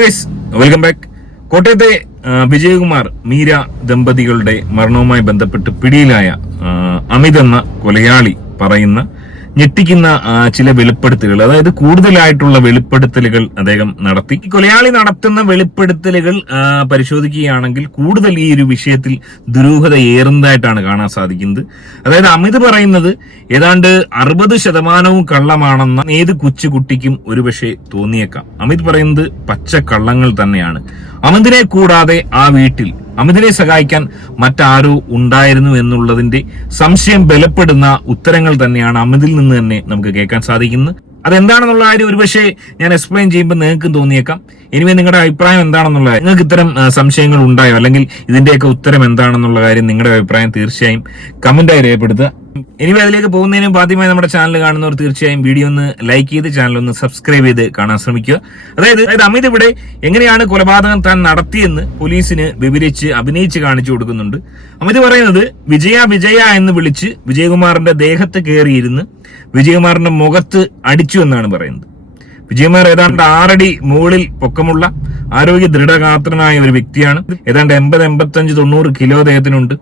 Hello guys, welcome back. കോട്ടയത്തെ വിജയകുമാർ മീര ദമ്പതികളുടെ മരണവുമായി ബന്ധപ്പെട്ട് പിടിയിലായ അമിത് എന്ന കൊലയാളി പറയുന്ന ഞെട്ടിക്കുന്ന ചില വെളിപ്പെടുത്തലുകൾ, അതായത് കൂടുതലായിട്ടുള്ള വെളിപ്പെടുത്തലുകൾ അദ്ദേഹം നടത്തി. ഈ കൊലയാളി നടത്തുന്ന വെളിപ്പെടുത്തലുകൾ പരിശോധിക്കുകയാണെങ്കിൽ കൂടുതൽ ഈ ഒരു വിഷയത്തിൽ ദുരൂഹത ഏറുന്നതായിട്ടാണ് കാണാൻ സാധിക്കുന്നത്. അതായത് അമിത് പറയുന്നത് ഏതാണ്ട് 60% കള്ളമാണെന്ന ഏത് കൊച്ചുകുട്ടിക്കും ഒരുപക്ഷെ തോന്നിയേക്കാം. അമിത് പറയുന്നത് പച്ച കള്ളങ്ങൾ തന്നെയാണ്. അമിതിനെ കൂടാതെ ആ വീട്ടിൽ അമിതിനെ സഹായിക്കാൻ മറ്റാരോ ഉണ്ടായിരുന്നു എന്നുള്ളതിന്റെ സംശയം ബലപ്പെടുന്ന ഉത്തരങ്ങൾ തന്നെയാണ് അമിതിൽ നിന്ന് തന്നെ നമുക്ക് കേൾക്കാൻ സാധിക്കുന്നത്. അതെന്താണെന്നുള്ള കാര്യം ഒരുപക്ഷെ ഞാൻ എക്സ്പ്ലെയിൻ ചെയ്യുമ്പോൾ നിങ്ങൾക്ക് തോന്നിയേക്കാം. ഇനിമേ നിങ്ങളുടെ അഭിപ്രായം എന്താണെന്നുള്ള, നിങ്ങൾക്ക് ഇത്തരം സംശയങ്ങൾ ഉണ്ടായോ, അല്ലെങ്കിൽ ഇതിന്റെയൊക്കെ ഉത്തരം എന്താണെന്നുള്ള കാര്യം നിങ്ങളുടെ അഭിപ്രായം തീർച്ചയായും കമന്റായി രേഖപ്പെടുത്തുക. ഇനിമേ അതിലേക്ക് പോകുന്നതിന് ആദ്യമായി നമ്മുടെ ചാനൽ കാണുന്നവർ തീർച്ചയായും വീഡിയോ ഒന്ന് ലൈക്ക് ചെയ്ത് ചാനൽ ഒന്ന് സബ്സ്ക്രൈബ് ചെയ്ത് കാണാൻ ശ്രമിക്കുക. അതായത് അമിത് ഇവിടെ എങ്ങനെയാണ് കൊലപാതകം താൻ നടത്തിയെന്ന് പോലീസിന് വിവരിച്ച് അഭിനയിച്ച് കാണിച്ചു കൊടുക്കുന്നുണ്ട്. അമിത് പറയുന്നത് വിജയ എന്ന് വിളിച്ച് വിജയകുമാറിന്റെ ദേഹത്ത് കയറിയിരുന്ന് വിജയകുമാറിന്റെ മുഖത്ത് അടിച്ചു എന്നാണ് പറയുന്നത്. വിജയകുമാർ ഏതാണ്ട് 6 അടി മുകളിൽ പൊക്കമുള്ള ആരോഗ്യ ദൃഢഗാത്രനായ ഒരു വ്യക്തിയാണ്. ഏതാണ്ട് 80, 85, 90 കിലോ അദ്ദേഹത്തിനുണ്ട്.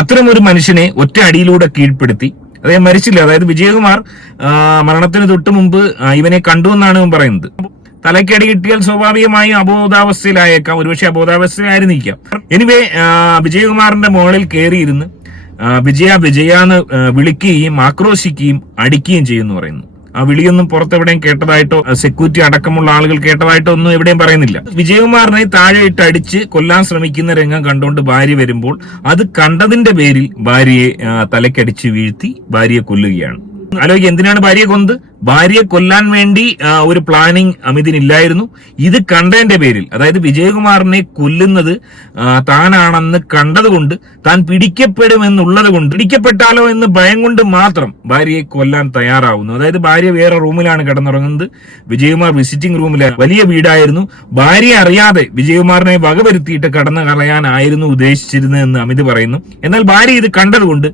അത്തരം ഒരു മനുഷ്യനെ ഒറ്റ അടിയിലൂടെ കീഴ്പ്പെടുത്തി. അദ്ദേഹം മരിച്ചില്ല. അതായത് വിജയകുമാർ മരണത്തിന് തൊട്ട് മുമ്പ് ഇവനെ കണ്ടു എന്നാണ് ഇവൻ പറയുന്നത്. തലയ്ക്കടി കിട്ടിയാൽ സ്വാഭാവികമായും അബോധാവസ്ഥയിലായേക്കാം, ഒരുപക്ഷെ അബോധാവസ്ഥയിലായിരുന്നിരിക്കാം. എനിവേ വിജയകുമാറിന്റെ മുകളിൽ കയറിയിരുന്ന് വിജയ എന്ന് വിളിക്കുകയും ആക്രോശിക്കുകയും അടിക്കുകയും ചെയ്യുമെന്ന് പറയുന്നു. ആ വിളിയൊന്നും പുറത്തെവിടെയും കേട്ടതായിട്ടോ സെക്യൂരിറ്റി അടക്കമുള്ള ആളുകൾ കേട്ടതായിട്ടോ ഒന്നും എവിടെയും പറയുന്നില്ല. വിജയകുമാറിനെ താഴെയിട്ട് അടിച്ച് കൊല്ലാൻ ശ്രമിക്കുന്ന രംഗം കണ്ടുകൊണ്ട് ഭാര്യ വരുമ്പോൾ അത് കണ്ടതിന്റെ പേരിൽ ഭാര്യയെ തലക്കടിച്ച് വീഴ്ത്തി ഭാര്യയെ കൊല്ലുകയാണ്. ആലോചിക്കുക, എന്തിനാണ് ഭാര്യയെ കൊന്നത്? ഭാര്യയെ കൊല്ലാൻ വേണ്ടി ഒരു പ്ലാനിങ് അമിതിനില്ലായിരുന്നു. ഇത് കണ്ടതിന്റെ പേരിൽ, അതായത് വിജയകുമാറിനെ കൊല്ലുന്നത് താനാണെന്ന് കണ്ടതുകൊണ്ട്, താൻ പിടിക്കപ്പെടുമെന്നുള്ളത് കൊണ്ട്, പിടിക്കപ്പെട്ടാലോ എന്ന് ഭയം കൊണ്ട് മാത്രം ഭാര്യയെ കൊല്ലാൻ തയ്യാറാവുന്നു. അതായത് ഭാര്യ വേറെ റൂമിലാണ് കിടന്നുറങ്ങുന്നത്, വിജയകുമാർ വിസിറ്റിംഗ് റൂമിലാണ്. വലിയ വീടായിരുന്നു. ഭാര്യ അറിയാതെ വിജയകുമാറിനെ വകവരുത്തിയിട്ട് കടന്നു കളയാനായിരുന്നു ഉദ്ദേശിച്ചിരുന്നതെന്ന് അമിത് പറയുന്നു. എന്നാൽ ഭാര്യ ഇത് കണ്ടതുകൊണ്ട്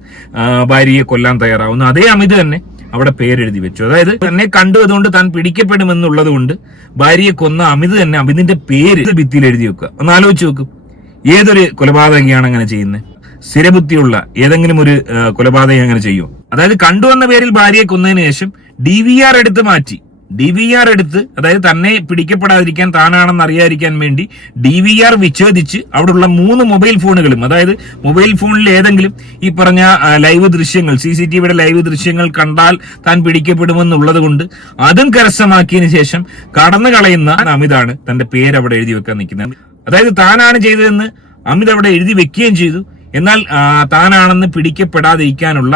ഭാര്യയെ കൊല്ലാൻ തയ്യാറാവുന്നു. അതേ അമിത് തന്നെ അവിടെ പേരെഴുതി വെച്ചു. അതായത് തന്നെ കണ്ടു, അതുകൊണ്ട് താൻ പിടിക്കപ്പെടുമെന്നുള്ളത് കൊണ്ട് ഭാര്യയെ കൊന്ന അമിത് തന്നെ അമിതിന്റെ പേര് ഭിത്തിയിൽ എഴുതി വെക്കുക. ഒന്ന് ആലോചിച്ച് നോക്കും, ഏതൊരു കൊലപാതകയാണ് അങ്ങനെ ചെയ്യുന്നത്? സ്ഥിരബുദ്ധിയുള്ള ഏതെങ്കിലും ഒരു കൊലപാതകം അങ്ങനെ ചെയ്യുമോ? അതായത് കണ്ടു എന്ന പേരിൽ ഭാര്യയെ കൊന്നതിന് ശേഷം DVR എടുത്ത് മാറ്റി. DVR എടുത്ത്, അതായത് തന്നെ പിടിക്കപ്പെടാതിരിക്കാൻ, താനാണെന്ന് അറിയാതിരിക്കാൻ വേണ്ടി DVR വിച്ഛേദിച്ച് അവിടെയുള്ള 3 മൊബൈൽ ഫോണുകളും, അതായത് മൊബൈൽ ഫോണിൽ ഏതെങ്കിലും ഈ പറഞ്ഞ ലൈവ് ദൃശ്യങ്ങൾ, CCTVയുടെ ലൈവ് ദൃശ്യങ്ങൾ കണ്ടാൽ താൻ പിടിക്കപ്പെടുമെന്നുള്ളത് കൊണ്ട് അതും കരസ്ഥമാക്കിയതിനു ശേഷം കടന്നു കളയുന്ന അമിതാണ് തന്റെ പേര് അവിടെ എഴുതി വെക്കാൻ നിൽക്കുന്നത്. അതായത് താനാണ് ചെയ്തതെന്ന് അമിത് അവിടെ എഴുതി വെക്കുകയും ചെയ്തു. എന്നാൽ താനാണെന്ന് പിടിക്കപ്പെടാതിരിക്കാനുള്ള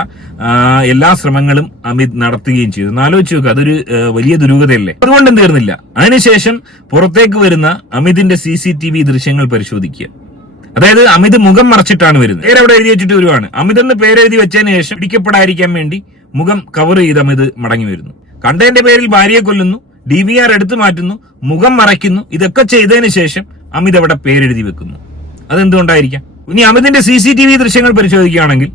എല്ലാ ശ്രമങ്ങളും അമിത് നടത്തുകയും ചെയ്തു. ആലോചിച്ച് നോക്കുക, അതൊരു വലിയ ദുരൂഹതയല്ലേ? അതുകൊണ്ടും തീർന്നില്ല. അതിനുശേഷം പുറത്തേക്ക് വരുന്ന അമിതിന്റെ CCTV ദൃശ്യങ്ങൾ പരിശോധിക്കുക. അതായത് അമിത് മുഖം മറച്ചിട്ടാണ് വരുന്നത്. പേരവിടെ എഴുതി വെച്ചിട്ട് വരുവാണ്. അമിത് എന്ന് പേരെഴുതി വെച്ചതിന് ശേഷം പിടിക്കപ്പെടാതിരിക്കാൻ വേണ്ടി മുഖം കവർ ചെയ്ത് അമിത് മടങ്ങി വരുന്നു. കണ്ടതിന്റെ പേരിൽ ഭാര്യയെ കൊല്ലുന്നു, DVR എടുത്തു മാറ്റുന്നു, മുഖം മറയ്ക്കുന്നു. ഇതൊക്കെ ചെയ്തതിന് ശേഷം അമിത് അവിടെ പേരെഴുതി വെക്കുന്നു. അതെന്തുകൊണ്ടായിരിക്കാം? ഇനി അമിതിന്റെ CCTV ദൃശ്യങ്ങൾ പരിശോധിക്കുകയാണെങ്കിൽ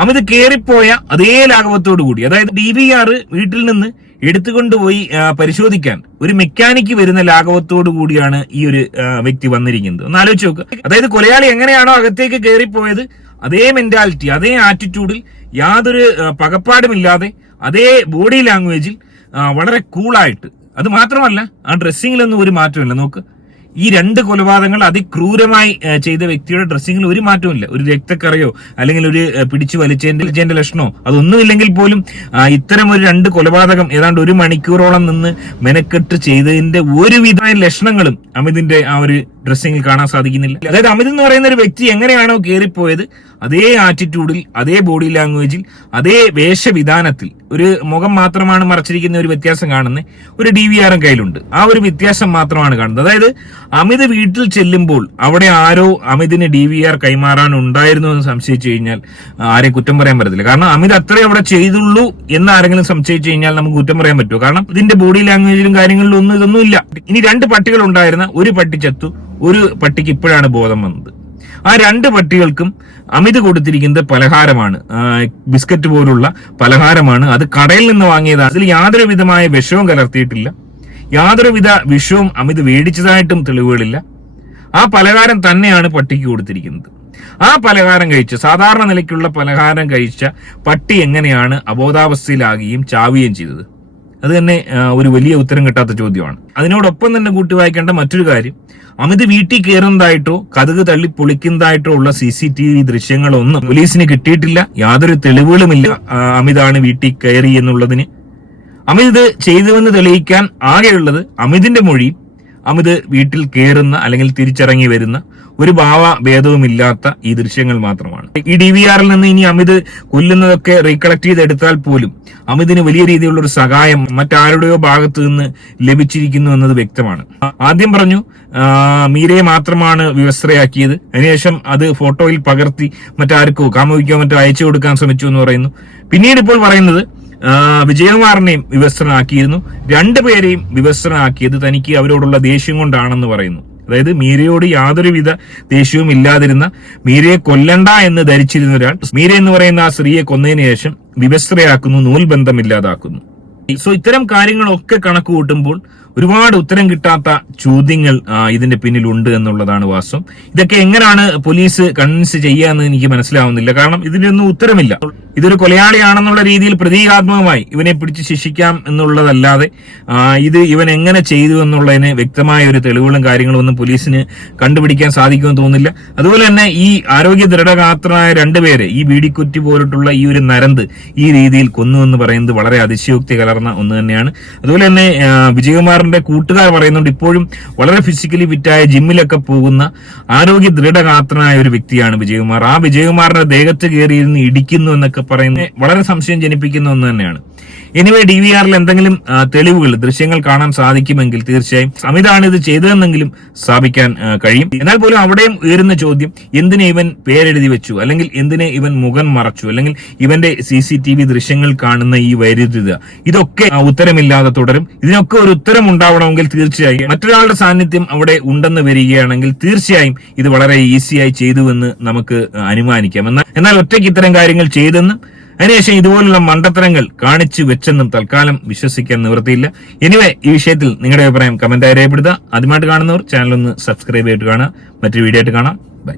അമിത് കയറിപ്പോയ അതേ ലാഘവത്തോടു കൂടി, അതായത് DVR വീട്ടിൽ നിന്ന് എടുത്തുകൊണ്ടുപോയി പരിശോധിക്കാൻ ഒരു മെക്കാനിക്ക് വരുന്ന ലാഘവത്തോടു കൂടിയാണ് ഈ ഒരു വ്യക്തി വന്നിരിക്കുന്നത്. ഒന്ന് ആലോചിച്ച് നോക്കുക. അതായത് കൊലയാളി എങ്ങനെയാണോ അകത്തേക്ക് കയറിപ്പോയത്, അതേ മെന്റാലിറ്റി, അതേ ആറ്റിറ്റ്യൂഡിൽ, യാതൊരു പകപ്പാടുമില്ലാതെ, അതേ ബോഡി ലാംഗ്വേജിൽ വളരെ കൂളായിട്ട്. അത് മാത്രമല്ല, ആ ഡ്രസ്സിങ്ങിലൊന്നും ഒരു മാറ്റമില്ല. നോക്ക്, ഈ 2 കൊലപാതകങ്ങൾ അതിക്രൂരമായി ചെയ്ത വ്യക്തിയുടെ ഡ്രസ്സിങ്ങിൽ ഒരു മാറ്റമില്ല. ഒരു രക്തക്കറയോ അല്ലെങ്കിൽ ഒരു പിടിച്ചു വലിച്ചതിന്റെ ലക്ഷണമോ അതൊന്നുമില്ലെങ്കിൽ പോലും ഇത്തരം ഒരു 2 കൊലപാതകം ഏതാണ്ട് 1 മണിക്കൂറോളം നിന്ന് മെനക്കെട്ട് ചെയ്തതിന്റെ ഒരുവിധമായ ലക്ഷണങ്ങളും അമിതിന്റെ ആ ഒരു ഡ്രസ്സിങ്ങിൽ കാണാൻ സാധിക്കുന്നില്ല. അതായത് അമിത് എന്ന് പറയുന്ന ഒരു വ്യക്തി എങ്ങനെയാണോ കയറിപ്പോയത് അതേ ആറ്റിറ്റ്യൂഡിൽ, അതേ ബോഡി ലാംഗ്വേജിൽ, അതേ വേഷവിധാനത്തിൽ, ഒരു മുഖം മാത്രമാണ് മറച്ചിരിക്കുന്ന ഒരു വ്യത്യാസം കാണുന്നത്, ഒരു DVR കയ്യിലുണ്ട്, ആ ഒരു വ്യത്യാസം മാത്രമാണ് കാണുന്നത്. അതായത് അമിത് വീട്ടിൽ ചെല്ലുമ്പോൾ അവിടെ ആരോ അമിതിന് DVR കൈമാറാൻ ഉണ്ടായിരുന്നു എന്ന് സംശയിച്ചു കഴിഞ്ഞാൽ ആരെയും കുറ്റം പറയാൻ പറ്റത്തില്ല. കാരണം അമിത് അത്രേ അവിടെ ചെയ്തുള്ളൂ എന്ന് ആരെങ്കിലും സംശയിച്ചു കഴിഞ്ഞാൽ നമുക്ക് കുറ്റം പറയാൻ പറ്റുമോ? കാരണം ഇതിന്റെ ബോഡി ലാംഗ്വേജിലും കാര്യങ്ങളിലും ഒന്നും ഇതൊന്നും ഇല്ല. ഇനി 2 പട്ടികൾ ഉണ്ടായിരുന്ന ഒരു പട്ടി ചത്തു, ഒരു പട്ടിക്ക് ഇപ്പോഴാണ് ബോധം വന്നത്. ആ 2 പട്ടികൾക്കും അമിത് കൊടുത്തിരിക്കുന്നത് പലഹാരമാണ്, ബിസ്ക്കറ്റ് പോലുള്ള പലഹാരമാണ്. അത് കടയിൽ നിന്ന് വാങ്ങിയതാണ്. അതിൽ യാതൊരു വിധമായ വിഷവും കലർത്തിയിട്ടില്ല. യാതൊരുവിധ വിഷവും അമിത് മേടിച്ചതായിട്ടും തെളിവുകളില്ല. ആ പലഹാരം തന്നെയാണ് പട്ടിക്ക് കൊടുത്തിരിക്കുന്നത്. ആ പലഹാരം കഴിച്ച, സാധാരണ നിലയ്ക്കുള്ള പലഹാരം കഴിച്ച പട്ടി എങ്ങനെയാണ് അബോധാവസ്ഥയിലാകുകയും ചാവുകയും ചെയ്തത്? അത് തന്നെ ഒരു വലിയ ഉത്തരം കിട്ടാത്ത ചോദ്യമാണ്. അതിനോടൊപ്പം തന്നെ കൂട്ടി വായിക്കേണ്ട മറ്റൊരു കാര്യം, അമിത് വീട്ടിൽ കയറുന്നതായിട്ടോ കതക് തള്ളി പൊളിക്കുന്നതായിട്ടോ ഉള്ള CCTV ദൃശ്യങ്ങളൊന്നും പോലീസിന് കിട്ടിയിട്ടില്ല. യാതൊരു തെളിവുകളുമില്ല അമിതാണ് വീട്ടിൽ കയറി എന്നുള്ളതിന്. അമിത് ഇത് ചെയ്തുവെന്ന് തെളിയിക്കാൻ ആകെയുള്ളത് അമിതിന്റെ മൊഴിയും അമിത് വീട്ടിൽ കയറുന്ന അല്ലെങ്കിൽ തിരിച്ചിറങ്ങി വരുന്ന ഒരു ഭാവഭേദവുമില്ലാത്ത ഈ ദൃശ്യങ്ങൾ മാത്രമാണ്. ഈ DVRൽ നിന്ന് ഇനി അമിത് കൊല്ലുന്നതൊക്കെ റീകളക്ട് ചെയ്തെടുത്താൽ പോലും അമിതിന് വലിയ രീതിയിലുള്ള ഒരു സഹായം മറ്റാരുടെയോ ഭാഗത്ത് നിന്ന് ലഭിച്ചിരിക്കുന്നു എന്നത് വ്യക്തമാണ്. ആദ്യം പറഞ്ഞു മീരയെ മാത്രമാണ് വിവസ്ത്രയാക്കിയത്, അതിനുശേഷം അത് ഫോട്ടോയിൽ പകർത്തി മറ്റാർക്കോ കാമുകിക്കോ മറ്റോ അയച്ചു കൊടുക്കാൻ ശ്രമിച്ചു എന്ന് പറയുന്നു. പിന്നീട് ഇപ്പോൾ പറയുന്നത് വിജയകുമാറിനെയും വിവസ്ത്രനാക്കിയിരുന്നു. രണ്ടുപേരെയും വിവസ്ത്രനാക്കിയത് തനിക്ക് അവരോടുള്ള ദേഷ്യം കൊണ്ടാണെന്ന് പറയുന്നു. അതായത് മീരയോട് യാതൊരുവിധ ദേഷ്യവും ഇല്ലാതിരുന്ന, മീരയെ കൊല്ലണ്ട എന്ന് ധരിച്ചിരുന്ന ഒരാൾ മീര എന്ന് പറയുന്ന ആ സ്ത്രീയെ കൊന്നതിന് ശേഷം വിവസ്ത്രയാക്കുന്നു, നൂൽബന്ധമില്ലാതാക്കുന്നു. സോ ഇത്തരം കാര്യങ്ങളൊക്കെ കണക്ക് കൂട്ടുമ്പോൾ ഒരുപാട് ഉത്തരം കിട്ടാത്ത ചോദ്യങ്ങൾ ഇതിന്റെ പിന്നിലുണ്ട് എന്നുള്ളതാണ് വാസ്തവം. ഇതൊക്കെ എങ്ങനെയാണ് പോലീസ് കൺവിൻസ് ചെയ്യാന്ന് എനിക്ക് മനസ്സിലാവുന്നില്ല. കാരണം ഇതിനൊന്നും ഉത്തരമില്ല. ഇതൊരു കൊലയാളിയാണെന്നുള്ള രീതിയിൽ പ്രതീകാത്മകമായി ഇവനെ പിടിച്ച് ശിക്ഷിക്കാം എന്നുള്ളതല്ലാതെ ഇവൻ എങ്ങനെ ചെയ്തു എന്നുള്ളതിന് വ്യക്തമായ ഒരു തെളിവുകളും കാര്യങ്ങളും ഒന്നും പോലീസിന് കണ്ടുപിടിക്കാൻ സാധിക്കുമെന്ന് തോന്നുന്നില്ല. അതുപോലെ തന്നെ ഈ ആരോഗ്യ ദൃഢഗാത്രനായ രണ്ടുപേരെ ഈ വീടിക്കുറ്റി പോലിട്ടുള്ള ഈ ഒരു നരന്ത് ഈ രീതിയിൽ കൊന്നു എന്ന് പറയുന്നത് വളരെ അതിശയോക്തി കലർന്ന ഒന്ന് തന്നെയാണ്. അതുപോലെ തന്നെ വിജയകുമാറിന്റെ കൂട്ടുകാർ പറയുന്നുണ്ട് ഇപ്പോഴും വളരെ ഫിസിക്കലി ഫിറ്റായ ജിമ്മിലൊക്കെ പോകുന്ന ആരോഗ്യ ദൃഢഗാത്രനായ ഒരു വ്യക്തിയാണ് വിജയകുമാർ. ആ വിജയകുമാറിന്റെ ദേഹത്ത് കയറിയിരുന്ന് ഇടിക്കുന്നു എന്നൊക്കെ പറയുന്നത് വളരെ സംശയം ജനിപ്പിക്കുന്ന ഒന്ന് തന്നെയാണ്. എനിവേ DVRൽ എന്തെങ്കിലും തെളിവുകൾ, ദൃശ്യങ്ങൾ കാണാൻ സാധിക്കുമെങ്കിൽ തീർച്ചയായും അമിതാണ് ഇത് ചെയ്തതെന്നെങ്കിലും സ്ഥാപിക്കാൻ കഴിയും. എന്നാൽ പോലും അവിടെയും ഉയരുന്ന ചോദ്യം, എന്തിനെ ഇവൻ പേരെഴുതി വെച്ചു, അല്ലെങ്കിൽ എന്തിനെ ഇവൻ മുഖം മറച്ചു, അല്ലെങ്കിൽ ഇവന്റെ CCTV ദൃശ്യങ്ങൾ കാണുന്ന ഈ വൈരുദ്ധ്യത, ഇതൊക്കെ ഉത്തരമില്ലാതെ തുടരും. ഇതിനൊക്കെ ഒരു ഉത്തരം ഉണ്ടാവണമെങ്കിൽ തീർച്ചയായും മറ്റൊരാളുടെ സാന്നിധ്യം അവിടെ ഉണ്ടെന്ന് വരികയാണെങ്കിൽ തീർച്ചയായും ഇത് വളരെ ഈസിയായി ചെയ്തുവെന്ന് നമുക്ക് അനുമാനിക്കാം. എന്നാൽ ഒറ്റയ്ക്ക് ഇത്തരം കാര്യങ്ങൾ ചെയ്തെന്ന് അതിനുശേഷം ഇതുപോലുള്ള മണ്ടത്തരങ്ങൾ കാണിച്ചു വെച്ചെന്നും തൽക്കാലം വിശ്വസിക്കാൻ നിവൃത്തിയില്ല. എനിവേ ഈ വിഷയത്തിൽ നിങ്ങളുടെ അഭിപ്രായം കമന്റായി രേഖപ്പെടുത്തുക. ആദ്യമായിട്ട് കാണുന്നവർ ചാനൽ ഒന്ന് സബ്സ്ക്രൈബ് ചെയ്തിട്ട് കാണുക. മറ്റൊരു വീഡിയോ ആയിട്ട് കാണാം. ബൈ.